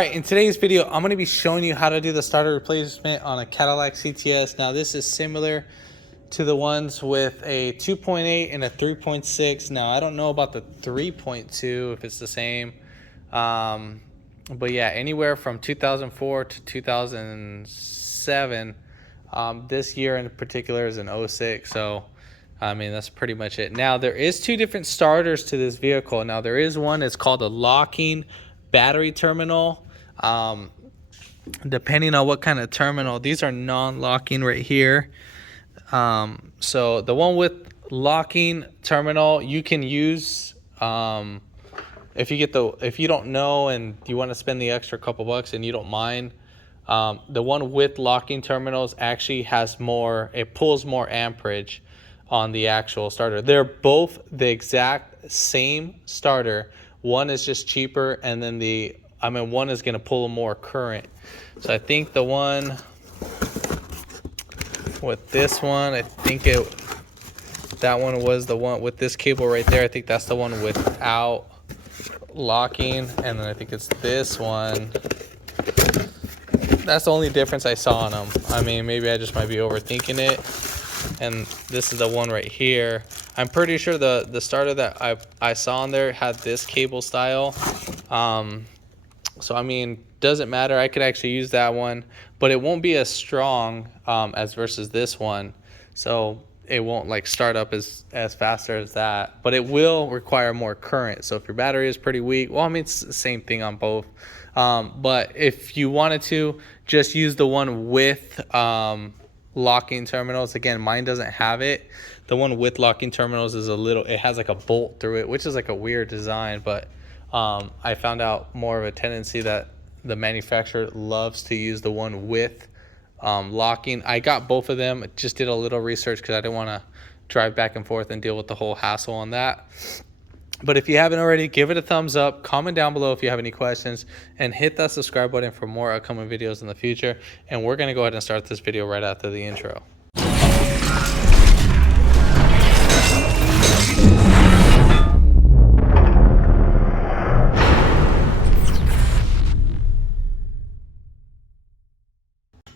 All right, in today's video, I'm going to be showing you how to do the starter replacement on a Cadillac CTS. Now, this is similar to the ones with a 2.8 and a 3.6. Now, I don't know about the 3.2 if it's the same. But yeah, anywhere from 2004 to 2007. This year in particular is an 06. So, I mean, that's pretty much it. Now, there is two different starters to this vehicle. Now, there is one, it's called a locking battery terminal. Depending on what kind of terminal, these are non-locking right here. So the one with locking terminal you can use if you don't know and you want to spend the extra couple bucks and you don't mind. The one with locking terminals actually has more, it pulls more amperage on the actual starter. They're both the exact same starter. One is just cheaper, and then one is going to pull more current. So I think the one with this one, that one was the one with this cable right there. I think that's the one without locking, and then I think it's this one. That's the only difference I saw on them. I mean, maybe I just might be overthinking it. And this is the one right here. I'm pretty sure the starter that I saw on there had this cable style. So I mean, doesn't matter. I could actually use that one, but it won't be as strong as versus this one. So it won't like start up as faster as that, but it will require more current. So if your battery is pretty weak, well, I mean, it's the same thing on both. But if you wanted to just use the one with locking terminals, again, mine doesn't have it. The one with locking terminals is it has like a bolt through it, which is like a weird design, but I found out more of a tendency that the manufacturer loves to use the one with locking. I got both of them. Just did a little research because I didn't want to drive back and forth and deal with the whole hassle on that. But if you haven't already, give it a thumbs up, comment down below if you have any questions, and hit that subscribe button for more upcoming videos in the future. And we're going to go ahead and start this video right after the intro.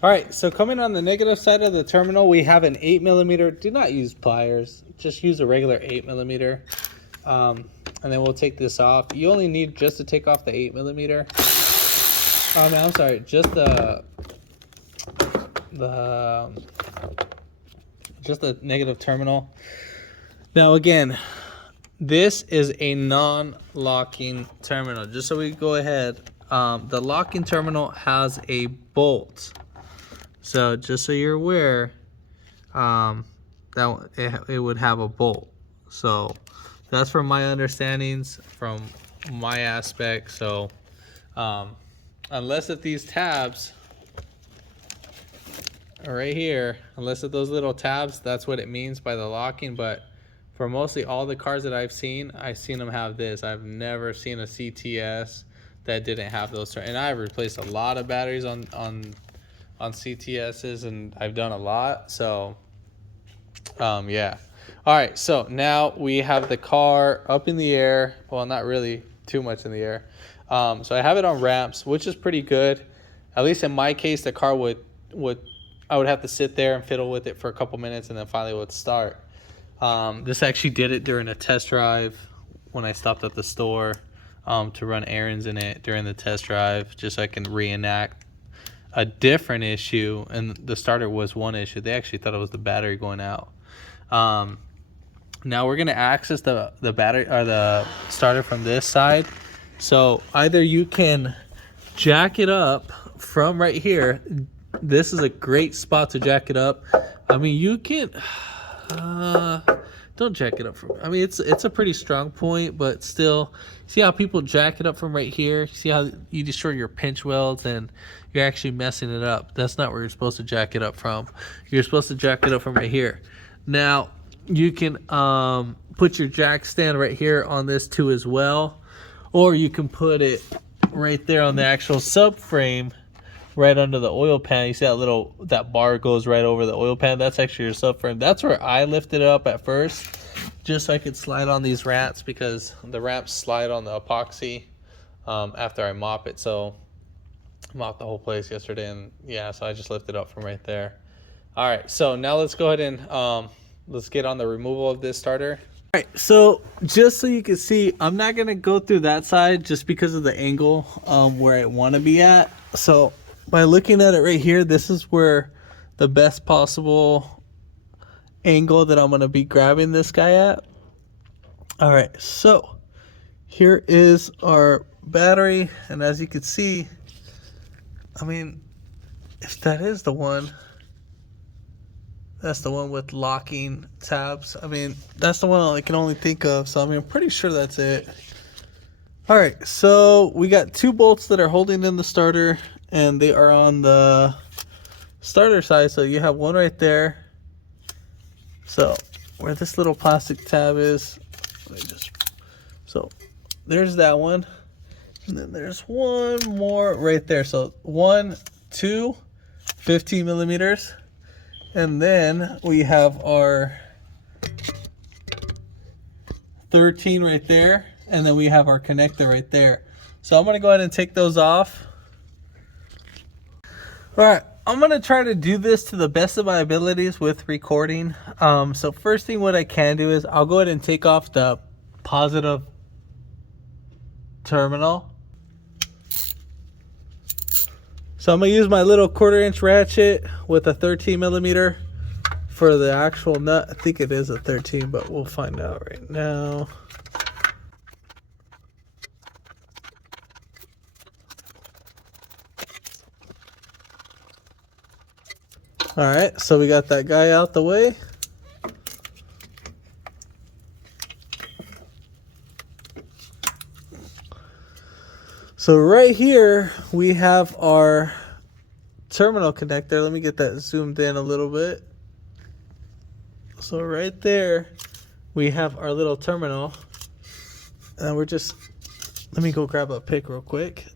All right, so coming on the negative side of the terminal, we have an 8mm. Do not use pliers, just use a regular 8mm. And then we'll take this off. You only need just to take off the 8mm. Oh no, I'm sorry, just the negative terminal. Now again, this is a non-locking terminal. Just so we go ahead, the locking terminal has a bolt. So just so you're aware, that it would have a bolt. So that's from my understandings, from my aspect. So unless if these tabs are right here, unless if those little tabs, that's what it means by the locking. But for mostly all the cars that I've seen them have this. I've never seen a CTS that didn't have those. And I've replaced a lot of batteries on CTSs, and I've done a lot. So yeah. All right, so now we have the car up in the air. Well, not really too much in the air. So I have it on ramps, which is pretty good. At least in my case, the car I would have to sit there and fiddle with it for a couple minutes, and then finally would start. This actually did it during a test drive when I stopped at the store to run errands in it during the test drive, just so I can reenact a different issue. And the starter was one issue. They actually thought it was the battery going out. Now we're going to access the battery or the starter from this side. So either you can jack it up from right here. This is a great spot to jack it up. I mean, you can don't jack it up from, I mean, it's a pretty strong point, but still, see how people jack it up from right here? See how you destroy your pinch welds and you're actually messing it up. That's not where you're supposed to jack it up from. You're supposed to jack it up from right here. Now you can put your jack stand right here on this too as well, or you can put it right there on the actual subframe, right under the oil pan. You see that bar goes right over the oil pan. That's actually your subframe. That's where I lifted it up at first, just so I could slide on these ramps, because the ramps slide on the epoxy after I mop it. So mopped the whole place yesterday, and yeah, so I just lifted up from right there. All right, so now let's go ahead and let's get on the removal of this starter. All right, so just so you can see, I'm not gonna go through that side just because of the angle where I want to be at. So by looking at it right here, this is where the best possible angle that I'm gonna be grabbing this guy at. All right, so here is our battery, and as you can see, I mean, if that is the one, that's the one with locking tabs. I mean, that's the one I can only think of. So I mean, I'm pretty sure that's it. All right, so we got 2 bolts that are holding in the starter, and they are on the starter side. So you have one right there. So where this little plastic tab is, so there's that one. And then there's one more right there. So 1, 2, 15 millimeters. And then we have our 13 right there. And then we have our connector right there. So I'm going to go ahead and take those off. All right, I'm going to try to do this to the best of my abilities with recording. So first thing what I can do is I'll go ahead and take off the positive terminal. So I'm going to use my little 1/4 inch ratchet with a 13 millimeter for the actual nut. I think it is a 13, but we'll find out right now. All right, so we got that guy out the way. So right here, we have our terminal connector. Let me get that zoomed in a little bit. So right there, we have our little terminal. And we're just, let me go grab a pick real quick.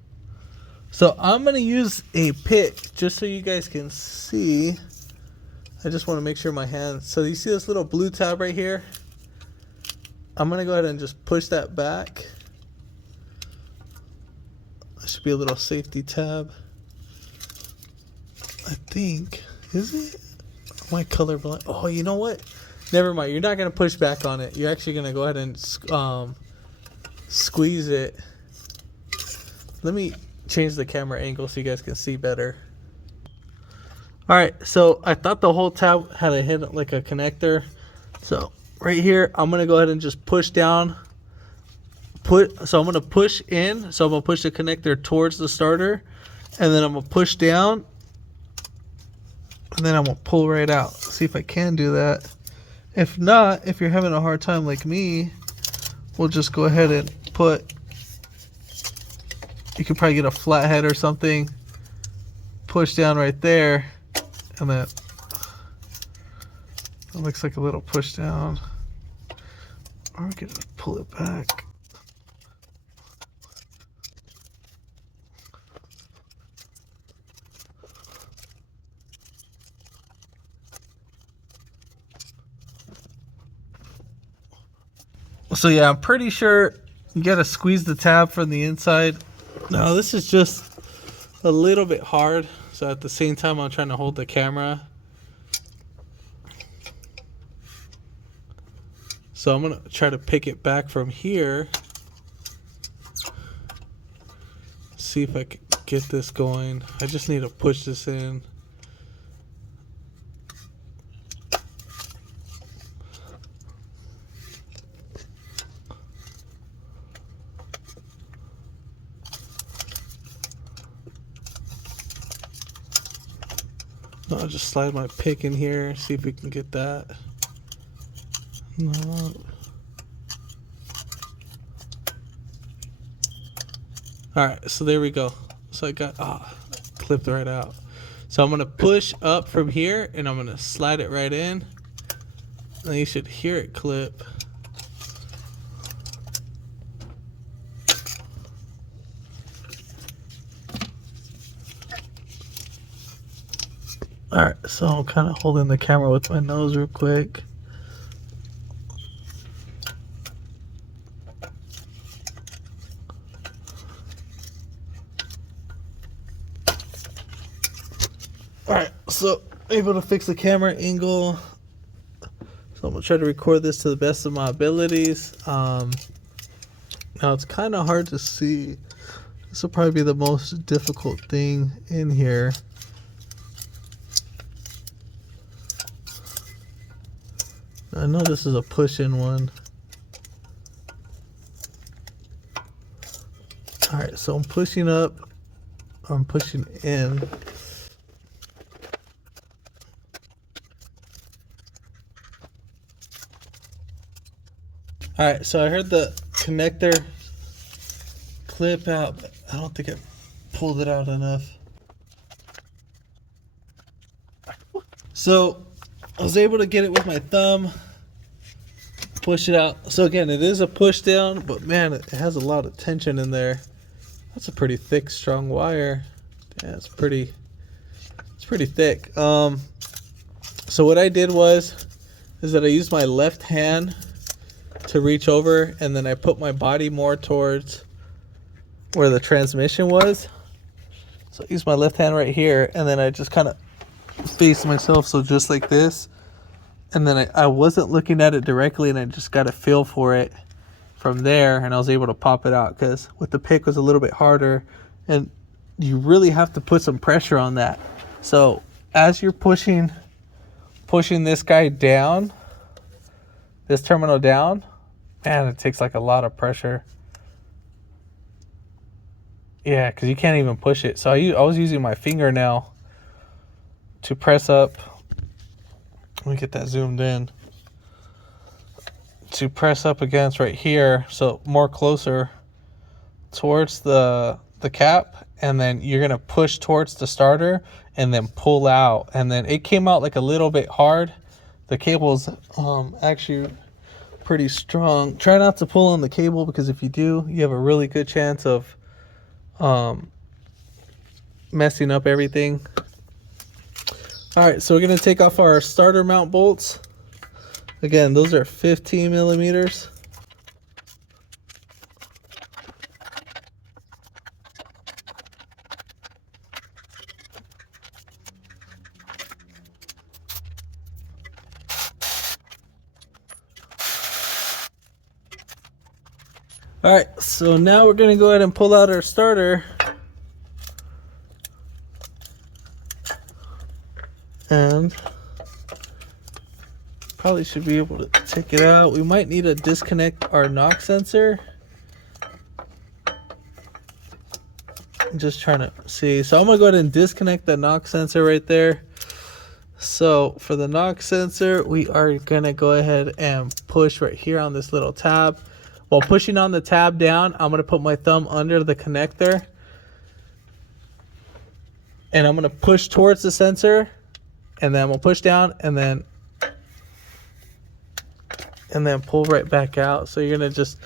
So I'm going to use a pick just so you guys can see. I just want to make sure my hand, so you see this little blue tab right here? I'm going to go ahead and just push that back. There should be a little safety tab. I think, is it? My colorblind. Oh, you know what? Never mind. You're not going to push back on it. You're actually going to go ahead and squeeze it. Let me change the camera angle so you guys can see better. All right, so I thought the whole tab had a hit like a connector. So right here, I'm going to go ahead and just push down. So I'm going to push in. So I'm going to push the connector towards the starter. And then I'm going to push down. And then I'm going to pull right out. See if I can do that. If not, if you're having a hard time like me, we'll just go ahead and put, you could probably get a flathead or something. Push down right there. And then it looks like a little push down. Or we could just pull it back. So yeah, I'm pretty sure you gotta squeeze the tab from the inside. Now this is just a little bit hard. So at the same time, I'm trying to hold the camera. So I'm gonna try to pick it back from here. See if I can get this going. I just need to push this in. I'll just slide my pick in here, see if we can get that. No. Alright, so there we go. So I got, clipped right out. So I'm going to push up from here, and I'm going to slide it right in. And you should hear it clip. Alright, so I'm kind of holding the camera with my nose real quick. All right, so able to fix the camera angle. So I'm gonna try to record this to the best of my abilities. Now it's kind of hard to see. This will probably be the most difficult thing in here. I know this is a push-in one. All right, so I'm pushing up, I'm pushing in. All right, so I heard the connector clip out, but I don't think I pulled it out enough. So I was able to get it with my thumb, push it out. So again, it is a push down, but man, it has a lot of tension in there. That's a pretty thick, strong wire. Yeah, it's pretty thick. So what I did is that I used my left hand to reach over, and then I put my body more towards where the transmission was. So I used my left hand right here, and then I just kind of face myself, so just like this. And then I wasn't looking at it directly, and I just got a feel for it from there, and I was able to pop it out, because with the pick was a little bit harder, and you really have to put some pressure on that. So as you're pushing this guy down, this terminal down, man, it takes like a lot of pressure. Yeah, because you can't even push it. So I was using my fingernail to press up. Let me get that zoomed in. To press up against right here, so more closer towards the cap, and then you're gonna push towards the starter and then pull out. And then it came out like a little bit hard. The cable's actually pretty strong. Try not to pull on the cable, because if you do, you have a really good chance of messing up everything. All right, so we're gonna take off our starter mount bolts. Again, those are 15 millimeters. All right, so now we're gonna go ahead and pull out our starter. And probably should be able to take it out. We might need to disconnect our knock sensor. I'm just trying to see. So I'm gonna go ahead and disconnect the knock sensor right there. So for the knock sensor, we are gonna go ahead and push right here on this little tab. While pushing on the tab down, I'm gonna put my thumb under the connector, and I'm gonna push towards the sensor, and then I'm gonna push down, and then pull right back out. So you're gonna just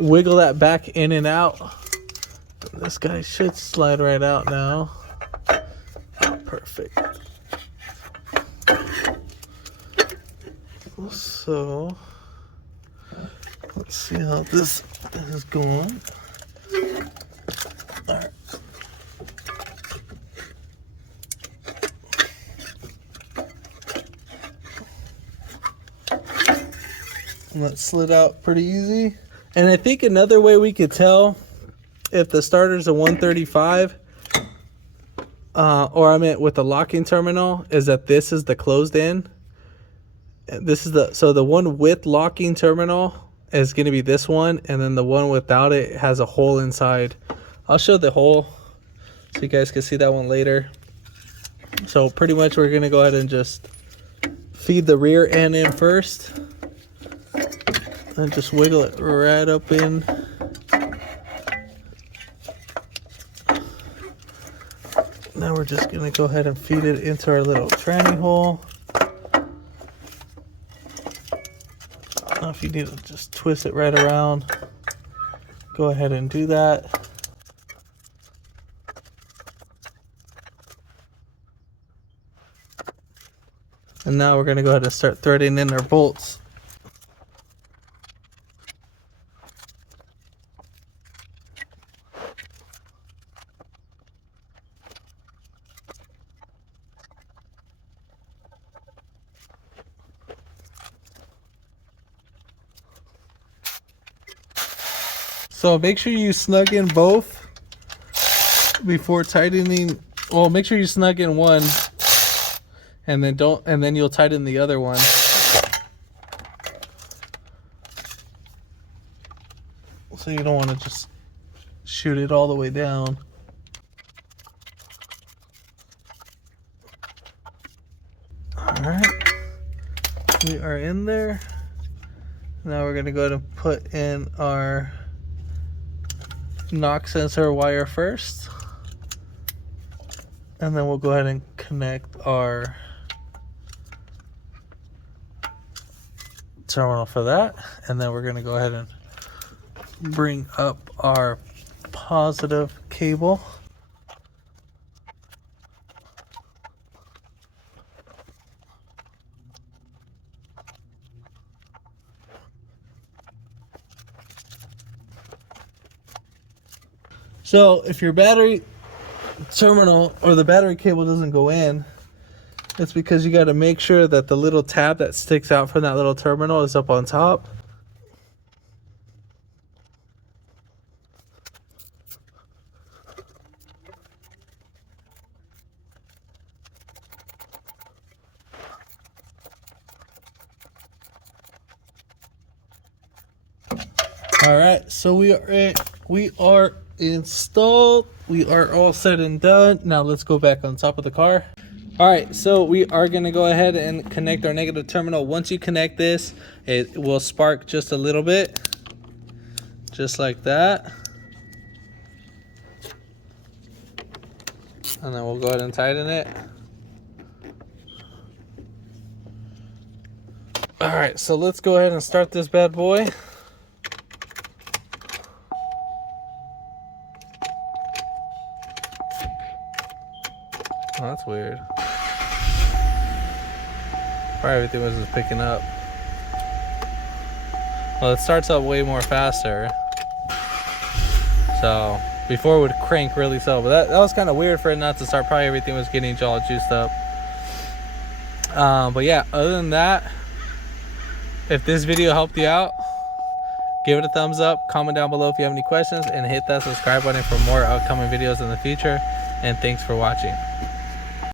wiggle that back in and out. This guy should slide right out now. Oh, perfect. So let's see how this is going. All right. And that slid out pretty easy. And I think another way we could tell if the starter's a 135, or I meant with the locking terminal, is that this is the closed end. This is the one with locking terminal is going to be this one, and then the one without it has a hole inside. I'll show the hole so you guys can see that one later. So pretty much we're going to go ahead and just feed the rear end in first, and just wiggle it right up in. Now we're just going to go ahead and feed it into our little tranny hole. Now if you need to just twist it right around, go ahead and do that. And now we're going to go ahead and start threading in our bolts. So make sure you snug in both before tightening. Well, make sure you snug in one, and then you'll tighten the other one. So you don't want to just shoot it all the way down. Alright, we are in there. Now we're going to go ahead and put in our knock sensor wire first. And then we'll go ahead and connect our terminal for that. And then we're going to go ahead and bring up our positive cable. So if your battery terminal or the battery cable doesn't go in, it's because you got to make sure that the little tab that sticks out from that little terminal is up on top. All right, so we are installed. We are all set and done. Now let's go back on top of the car. All right, so we are gonna go ahead and connect our negative terminal. Once you connect this, it will spark just a little bit, just like that. And then we'll go ahead and tighten it. All right, so let's go ahead and start this bad boy. Oh, that's weird. Probably everything was just picking up. Well, it starts up way more faster. So before it would crank really slow, but that was kind of weird for it not to start. Probably everything was getting all juiced up. But yeah, other than that, if this video helped you out, give it a thumbs up, comment down below if you have any questions, and hit that subscribe button for more upcoming videos in the future. And thanks for watching.